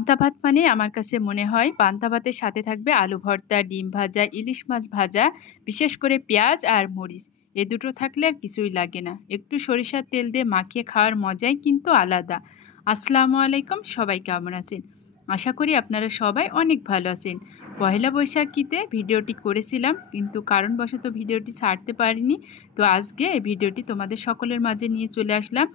পান্তা ভাত মানে আমার কাছে মনে হয় পান্তা ভাতের সাথে থাকবে আলু ভর্তা, ডিম ভাজা, ইলিশ মাছ ভাজা, বিশেষ করে পেঁয়াজ আর মরিচ। এ দুটো থাকলে আর কিছুই লাগে না। একটু সরিষার তেল দিয়ে মাখিয়ে খাওয়ার মজাই কিন্তু আলাদা। আসসালামু আলাইকুম, সবাই কেমন আছেন? আশা করি আপনারা সবাই অনেক ভালো আছেন। পহেলা বৈশাখীতে ভিডিওটি করেছিলাম, কিন্তু কারণবশত ভিডিওটি ছাড়তে পারিনি। তো আজকে এই ভিডিওটি তোমাদের সকলের মাঝে নিয়ে চলে আসলাম।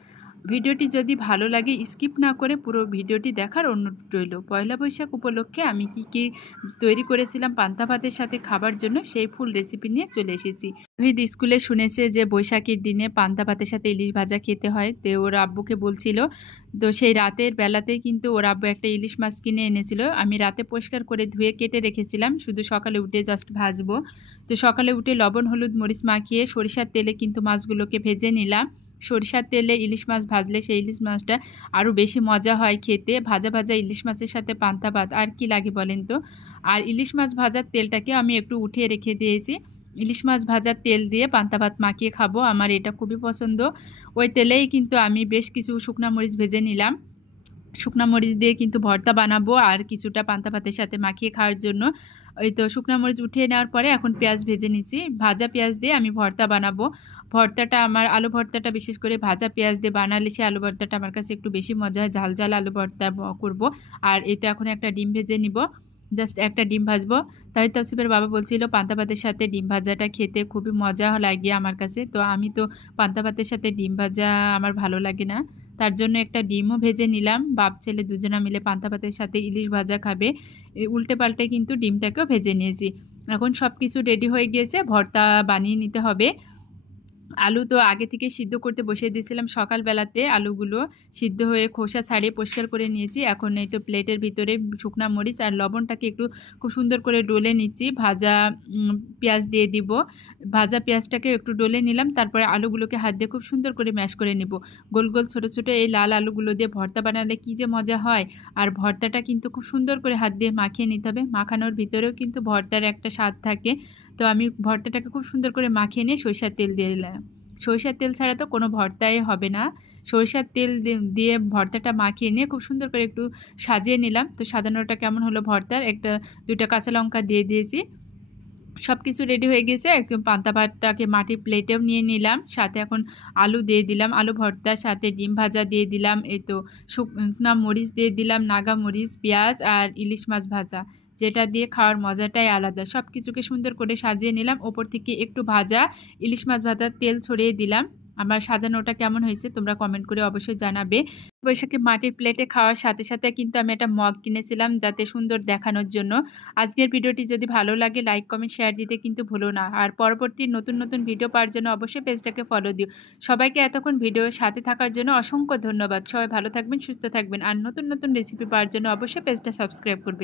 ভিডিওটি যদি ভালো লাগে স্কিপ না করে পুরো ভিডিওটি দেখার অনুরোধ রইল। পয়লা বৈশাখ উপলক্ষে আমি কি তৈরি করেছিলাম পান্তা ভাতের সাথে খাবার জন্য সেই ফুল রেসিপি নিয়ে চলে এসেছি। ভিদ স্কুলে শুনেছে যে বৈশাখীর দিনে পান্তা ভাতের সাথে ইলিশ ভাজা খেতে হয়, তো ওর আব্বুকে বলছিল। তো সেই রাতের বেলাতেই কিন্তু ওর আব্বু একটা ইলিশ মাছ কিনে এনেছিল। আমি রাতে পরিষ্কার করে ধুয়ে কেটে রেখেছিলাম, শুধু সকালে উঠে জাস্ট ভাজবো। তো সকালে উঠে লবণ হলুদ মরিচ মাখিয়ে সরিষার তেলে কিন্তু মাছগুলোকে ভেজে নিলাম। সরিষার তেলে ইলিশ মাছ ভাজলে সেই ইলিশ মাছটা আরও বেশি মজা হয় খেতে। ভাজা ভাজা ইলিশ মাছের সাথে পান্তা ভাত আর কি লাগে বলেন তো। আর ইলিশ মাছ ভাজার তেলটাকে আমি একটু উঠিয়ে রেখে দিয়েছি। ইলিশ মাছ ভাজার তেল দিয়ে পান্তা ভাত মাখিয়ে খাবো, আমার এটা খুবই পছন্দ। ওই তেলেই কিন্তু আমি বেশ কিছু শুকনা মরিচ ভেজে নিলাম। শুকনা মরিচ দিয়ে কিন্তু ভর্তা বানাবো আর কিছুটা পান্তা ভাতের সাথে মাখিয়ে খাওয়ার জন্য। ওই তো শুকনা মরিচ উঠিয়ে নেওয়ার পরে এখন পেঁয়াজ ভেজে নিচ্ছি। ভাজা পেঁয়াজ দিয়ে আমি ভর্তা বানাবো। ভর্তাটা আমার আলু ভর্তাটা বিশেষ করে ভাজা পেঁয়াজ দিয়ে বানালে সে আলু ভর্তাটা আমার কাছে একটু বেশি মজা হয়। ঝাল ঝাল আলু ভর্তা করব। আর এই তো এখন একটা ডিম ভেজে নিব, জাস্ট একটা ডিম ভাজবো। তাই তাসিফের বাবা বলছিল পান্তা ভাতের সাথে ডিম ভাজাটা খেতে খুবই মজা লাগে আমার কাছে। তো আমি তো পান্তা ভাতের সাথে ডিম ভাজা আমার ভালো লাগে না, তার জন্য একটা ডিমও ভেজে নিলাম। বাপ ছেলে দুজনা মিলে পান্তা ভাতের সাথে ইলিশ ভাজা খাবে, উল্টে পাল্টে কিন্তু ডিমটাকেও ভেজে নিয়েছি। এখন সব কিছু রেডি হয়ে গিয়েছে, ভর্তা বানিয়ে নিতে হবে। আলু তো আগে থেকে সিদ্ধ করতে বসিয়ে দিয়েছিলাম সকালবেলাতে। আলুগুলো সিদ্ধ হয়ে খোসা ছাড়িয়ে পরিষ্কার করে নিয়েছি। এখন এই তো প্লেটের ভিতরে শুকনা মরিচ আর লবণটাকে একটু খুব সুন্দর করে ডলে নিচ্ছি। ভাজা পেঁয়াজ দিয়ে দিব। ভাজা পেঁয়াজটাকে একটু ডলে নিলাম, তারপরে আলুগুলোকে হাত দিয়ে খুব সুন্দর করে ম্যাশ করে নেব। গোল গোল ছোটো ছোটো এই লাল আলুগুলো দিয়ে ভর্তা বানালে কী যে মজা হয়। আর ভর্তাটা কিন্তু খুব সুন্দর করে হাত দিয়ে মাখিয়ে নিতে হবে। মাখানোর ভিতরেও কিন্তু ভর্তার একটা স্বাদ থাকে। তো আমি ভর্তাটাকে খুব সুন্দর করে মাখিয়ে নিয়ে সরিষার তেল দিয়ে দিলাম। সরিষার তেল ছাড়া তো কোনো ভর্তাই হবে না। সরিষার তেল দিয়ে ভর্তাটা মাখিয়ে নিয়ে খুব সুন্দর করে একটু সাজিয়ে নিলাম। তো সাজানোটা কেমন হলো ভর্তার, দুইটা কাঁচা লঙ্কা দিয়ে দিয়েছি। সব কিছু রেডি হয়ে গেছে। একদম পান্তা ভাতটাকে মাটির প্লেটেও নিয়ে নিলাম। সাথে এখন আলু দিয়ে দিলাম, আলু ভর্তার সাথে ডিম ভাজা দিয়ে দিলাম। এই তো শুকনা মরিচ দিয়ে দিলাম, নাগা মরিচ, পেঁয়াজ আর ইলিশ মাছ ভাজা, যেটা দিয়ে খাওয়ার মজাটাই আলাদা। সব কিছুকে সুন্দর করে সাজিয়ে নিলাম। ওপর থেকে একটু ভাজা ইলিশ মাছ ভাজার তেল ছড়িয়ে দিলাম। আমার সাজানোটা কেমন হয়েছে তোমরা কমেন্ট করে অবশ্যই জানাবে। বৈশাখী মাটির প্লেটে খাওয়ার সাথে সাথে কিন্তু আমি একটা মগ কিনেছিলাম যাতে সুন্দর দেখানোর জন্য। আজকের ভিডিওটি যদি ভালো লাগে লাইক কমেন্ট শেয়ার দিতে কিন্তু ভুলো না। আর পরবর্তী নতুন নতুন ভিডিও পাওয়ার জন্য অবশ্যই পেজটাকে ফলো দিও। সবাইকে এতক্ষণ ভিডিওর সাথে থাকার জন্য অসংখ্য ধন্যবাদ। সবাই ভালো থাকবেন, সুস্থ থাকবেন। আর নতুন নতুন রেসিপি পাওয়ার জন্য অবশ্যই পেজটা সাবস্ক্রাইব করবেন।